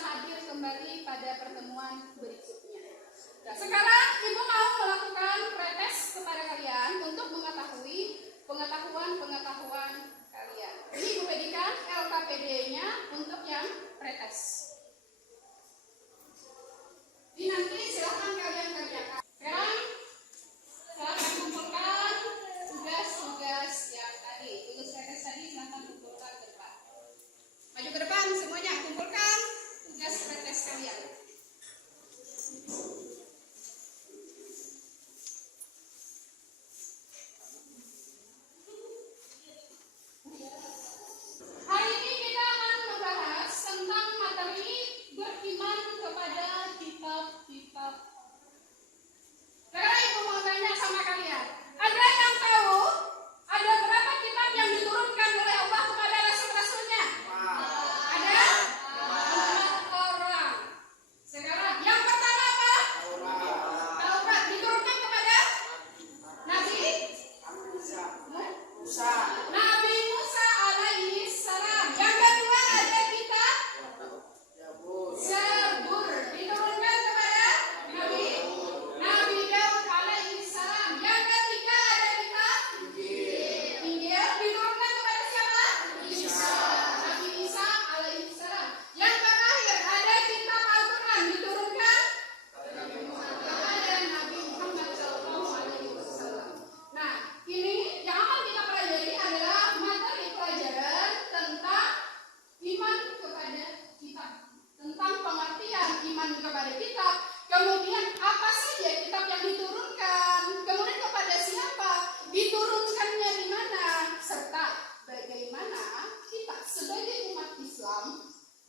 hadir kembali pada pertemuan berikutnya. Nah, sekarang Ibu mau melakukan pretest kepada kalian untuk mengetahui pengetahuan kalian. Ini Ibu berikan LKPD-nya untuk yang pretest. Ini nanti silakan kalian kerjakan. Sekarang silakan kumpulkan tugas-tugas yang tadi. Tugas pretest tadi silakan kumpulkan ke depan. Maju ke depan semuanya, kumpulkan tugas pretest kalian. Hari ini kita akan membahas tentang materi beriman kepada kitab-kitab. Sekarang Ibu mau tanya sama kalian, ada yang tahu ada berapa kitab yang diturunkan oleh Allah kepada rasul-rasulnya? Ada? 4 orang. Sekarang yang pertama apa? Taurat. Diturunkan kepada Nabi Musa. Nabi Musa alaihi salam. Yang kedua ada kitab Zabur. Diturunkan kepada Nabi Daud alaihi salam. Yang ketiga ada kitab Injil. Diturunkan kepada siapa? Nabi Isa alaihi salam. Yang terakhir ada kitab Al-Quran. Diturunkan kepada Nabi Muhammad sallallahu alaihi wasallam. Nah, ini yang akan kita pelajari adalah materi pelajaran tentang iman kepada kitab, tentang pengertian iman kepada kitab, kemudian apa saja kitab yang diturunkan, kemudian kepada siapa, diturunkannya di mana, serta bagaimana kita sebagai umat Islam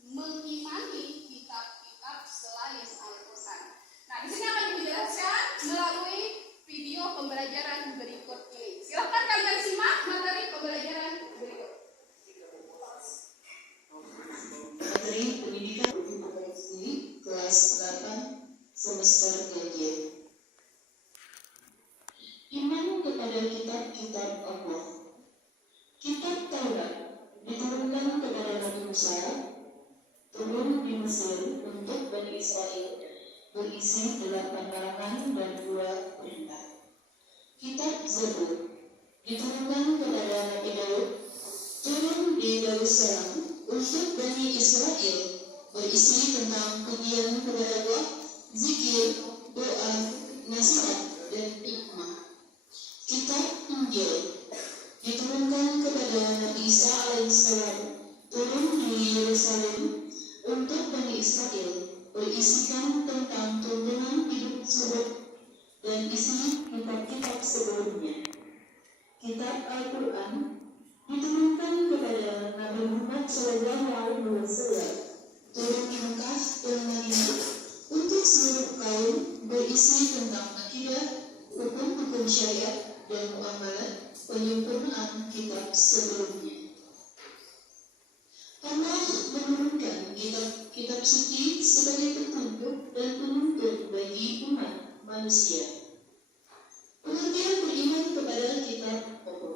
mengimani kitab-kitab selain Al-Quran. Nah, di sini akan dijelaskan melalui video pembelajaran berikut ini. Silakan kalian simak materi pembelajaran berikut. Materi pendidikan ini kelas 8 semester 3. Iman kepada kitab-kitab Allah. Kitab Taurat diturunkan kepada Nabi Musa, turun di Mesir untuk Bani Israel, berisi 8 larangan dan 2 perintah. Kitab Zabur diturunkan kepada Nabi Daud, turun di Darussalam untuk Bani Israel, berisi tentang pujian kepada Allah, zikir, doa, nasihat, dan hikmah. Kitab Injil diturunkan kepada Nabi Isa alaihissalam, turun di Yerusalem untuk Bani Israel, berisikan tentang tuntunan hidup subur dan isi kitab-kitab sebelumnya. Kitab Al-Quran diturunkan kepada Nabi Muhammad SAW, turun di Mekah dan Madinah untuk seluruh kaum, berisi tentang akidah, hukum-hukum syariat dan muamalat, penyempurnaan kitab sebelumnya. Allah menurunkan kitab suci sebagai petunjuk dan penuntun bagi umat manusia. Pengertian beriman kepada kitab Allah.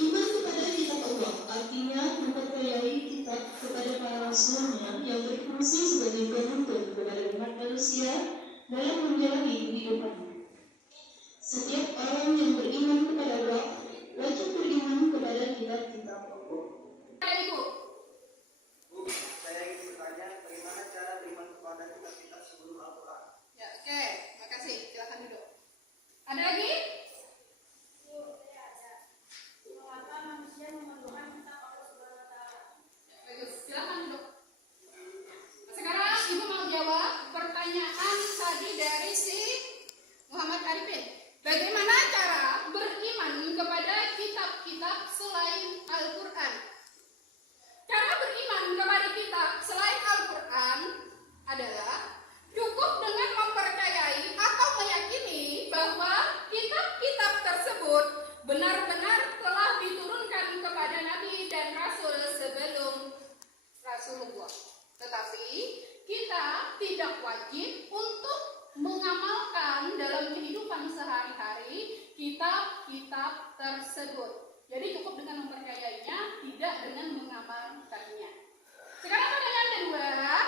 Iman kepada kitab Allah artinya mempercayai kitab kepada para rasulnya yang berfungsi sebagai penuntun kepada umat manusia dalam menjalani kehidupannya. Setiap orang yang beriman kepada Allah wajib beriman kepada kitab-kitab Allah. Ibu. Bu, saya ingin bertanya bagaimana cara beriman kepada kitab-kitab sebelum Al-Quran. Ya, oke, makasih. Silakan duduk. Ada lagi? Mengapa manusia memerlukan kitab Allah Subhanahu wa Ta'ala? Bagus, silakan duduk. Sekarang Ibu mau jawab pertanyaan tadi dari si Muhammad Arifin. Bagaimana cara beriman kepada kitab-kitab selain Al-Quran? Cara beriman kepada kitab selain Al-Quran adalah cukup dengan mempercayai atau meyakini bahwa kitab-kitab tersebut benar-benar telah diturunkan kepada Nabi dan Rasul sebelum Rasulullah. Tetapi kita tidak wajib untuk mengamalkan dalam kehidupan sehari-hari kitab-kitab tersebut. Jadi cukup dengan mempercayainya, tidak dengan mengamalkannya. Sekarang pertanyaannya, kedua,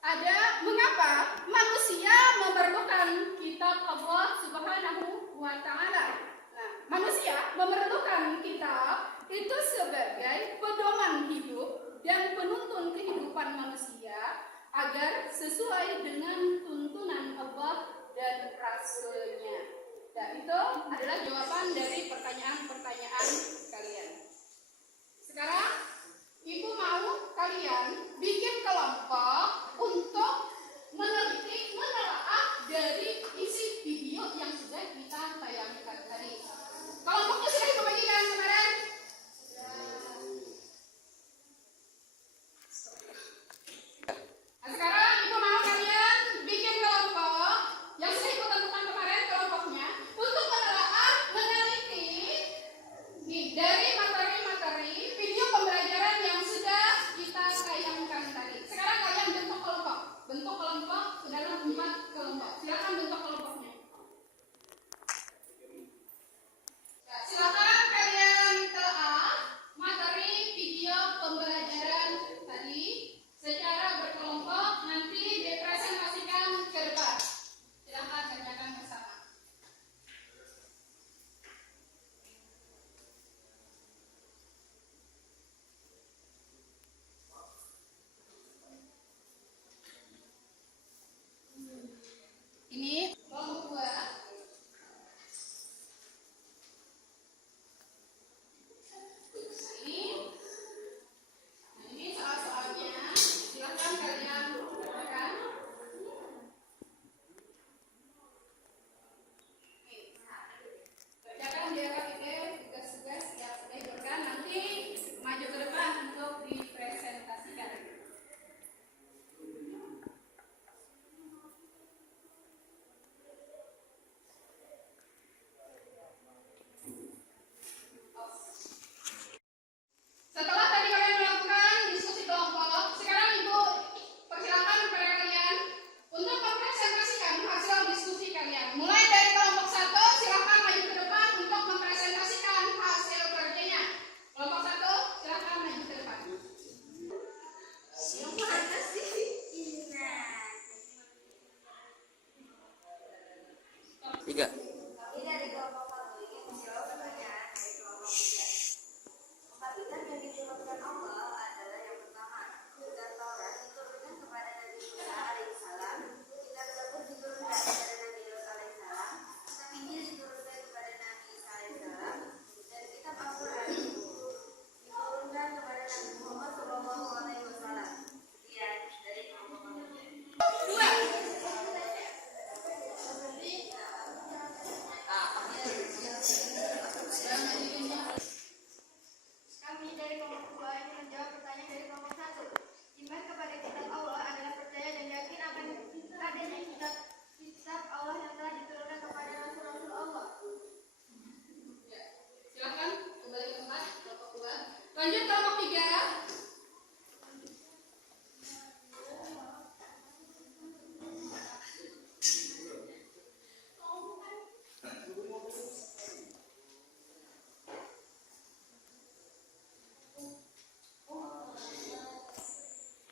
ada mengapa manusia memerlukan kitab Allah Subhanahu wa Ta'ala. Nah, manusia memerlukan kitab itu sebagai pedoman hidup dan penuntun kehidupan manusia agar sesuai dengan tuntunan Allah dan Rasul-Nya. Dan itu adalah jawaban dari pertanyaan-pertanyaan kalian. Sekarang Ibu mau kalian bikin kelompok untuk meneliti, menelaah dari isi video yang sudah kita tayangkan tadi. Kelompoknya sudah Ibu bagikan kemarin? Nah, sekarang Ibu mau kalian bikin kelompok yang sudah Ibu tentukan kemarin kelompoknya untuk menelaah, meneliti nih, dari materi-materi video pembelajaran yang sudah kita tayangkan tadi. Sekarang kalian bentuk kelompok ke dalam 4 kelompok. Silakan bentuk kelompoknya. Nah, silakan kalian telaah materi video pembelajaran tadi secara berkelompok, nanti dipresentasikan ke depan. Silakan kerjakan bersama. Ini kelompok 2. Ini soal-soalnya. Silakan kalian kerjakan. Kerjakan di RKID tugas-tugas yang sudah diberikan, nanti maju ke depan untuk dipresentasikan. Setelah tadi kalian melakukan diskusi kelompok, sekarang Ibu persilakan kepada kalian untuk mempresentasikan hasil diskusi kalian. Mulai dari kelompok 1, silakan maju ke depan untuk mempresentasikan hasil kerjanya. Kelompok 1, silakan maju ke depan. Tiga. Ini dari kelompok satu ini menjawab pertanyaan dari kelompok 3. Empat kitab yang diturunkan Allah adalah yang pertama, kitab Taurat diturunkan kepada Nabi Musa alaihissalam, kitab Zabur diturunkan kepada Nabi Daud alaihissalam, kitab Injil diturunkan kepada Nabi Isa alaihissalam, dan kitab Al-Quran diturunkan kepada Nabi Muhammad Shallallahu alaihi wasallam. Sekian dari kelompok 3. 2. Kami dari kelompok 2 ini menjawab pertanyaan dari kelompok 1. Iman kepada kitab Allah adalah percaya dan yakin akan adanya kitab Allah yang telah diturunkan kepada Rasul-Rasul Allah. Ya, silakan kembali ke tempat kelompok 2. Lanjut kelompok 3.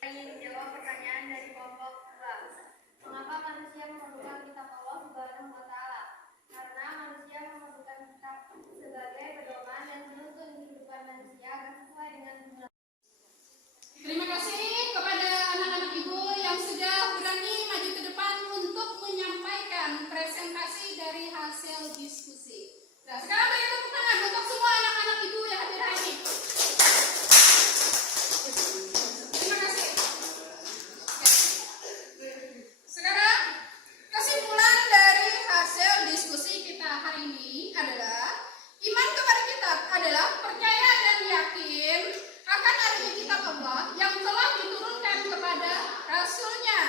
Ingin menjawab pertanyaan dari kelompok 2. Mengapa manusia memerlukan kitab Allah Subhanahu wa Ta'ala? Karena manusia memerlukan kitab sebagai pedoman dan penuntun kehidupan manusia agar sesuai dengan tuntunan. Terima kasih kepada anak-anak Ibu yang sudah berani maju ke depan untuk menyampaikan presentasi dari hasil diskusi. Nah, sekarang beri tepuk tangan untuk semua anak-anak Ibu yang hadir hari ini. Terima kasih. Sekarang kesimpulan dari hasil diskusi kita hari ini adalah iman kepada kitab adalah percaya dan yakin akan adanya kitab Allah yang telah diturunkan kepada Rasul-Nya.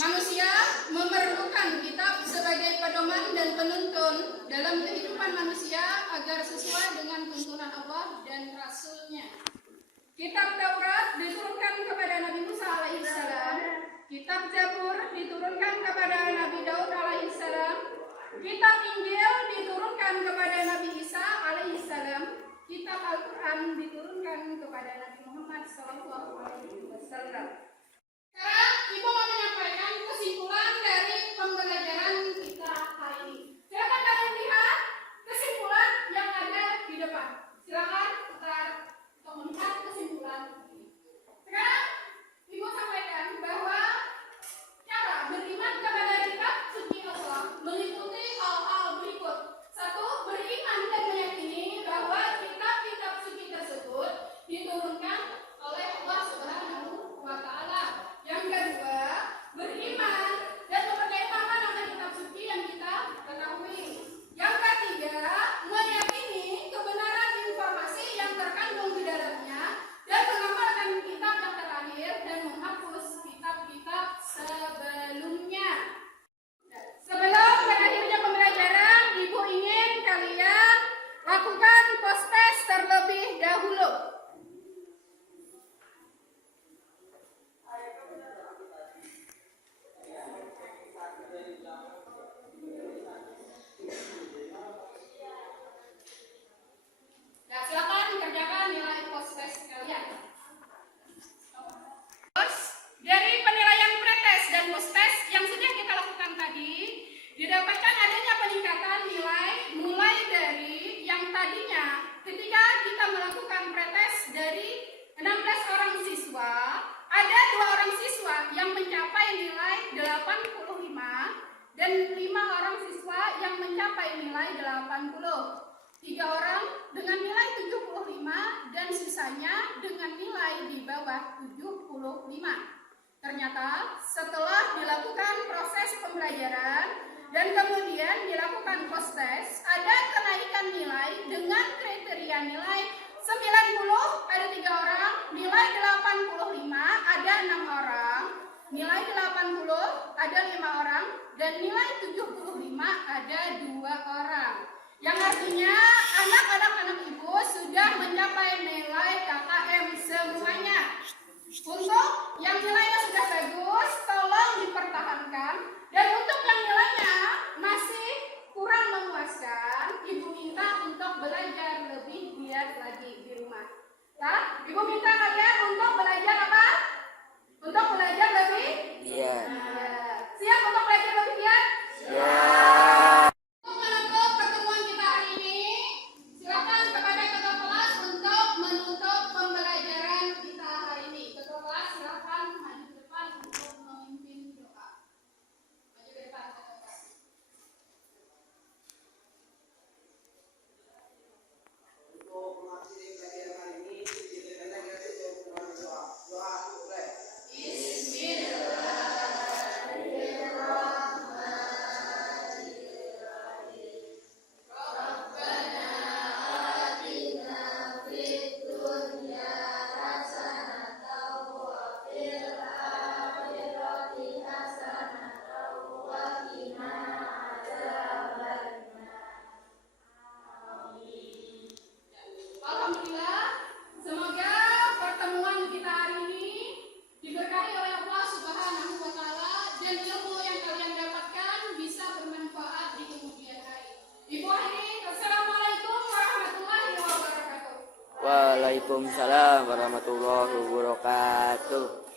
Manusia memerlukan kitab sebagai pedoman dan penuntun dalam kehidupan manusia agar sesuai dengan tuntunan Allah dan Rasul-Nya. Kitab Taurat diturunkan kepada Nabi Musa alaihissalam. Kitab Zabur diturunkan kepada Nabi Daud alaihissalam. Kitab Injil diturunkan kepada Nabi Isa alaihissalam. Kitab Al-Quran diturunkan kepada Nabi Muhammad SAW. kita melakukan pretest dari 16 orang siswa, ada 2 orang siswa yang mencapai nilai 85 dan 5 orang siswa yang mencapai nilai 80. 3 orang dengan nilai 75 dan sisanya dengan nilai di bawah 75. Ternyata setelah dilakukan proses pembelajaran dan kemudian dilakukan post test, ada kenaikan nilai dengan kriteria nilai 90 ada 3 orang, nilai 85 ada 6 orang, nilai 80 ada 5 orang, dan nilai 75 ada 2 orang. Yang artinya anak-anak ibu sudah mencapai nilai KKM semuanya. Untuk yang nilainya sudah bagus, tolong dipertahankan. Dan untuk yang nilainya masih kurang memuaskan, ibu minta untuk belajar lebih giat lagi di rumah. Nah, ibu minta kalian untuk belajar apa? Untuk belajar lebih giat. Siap untuk belajar lebih giat? Siap. Untuk menutup pertemuan kita hari ini, silakan kepada ketua kelas untuk menutup pembelajaran kita hari ini. Ketua kelas silakan maju ke depan untuk memimpin doa. Maju ke depan ketua kelas. Untuk mengakhiri pelajaran hari ini, kita akan dengan doa. Doa boleh. Alhamdulillah, semoga pertemuan kita hari ini diberkahi oleh Allah Subhanahu wa Ta'ala dan ilmu yang kalian dapatkan bisa bermanfaat di kemudian hari. Ibu akhiri, Assalamualaikum warahmatullahi wabarakatuh. Waalaikumsalam warahmatullahi wabarakatuh.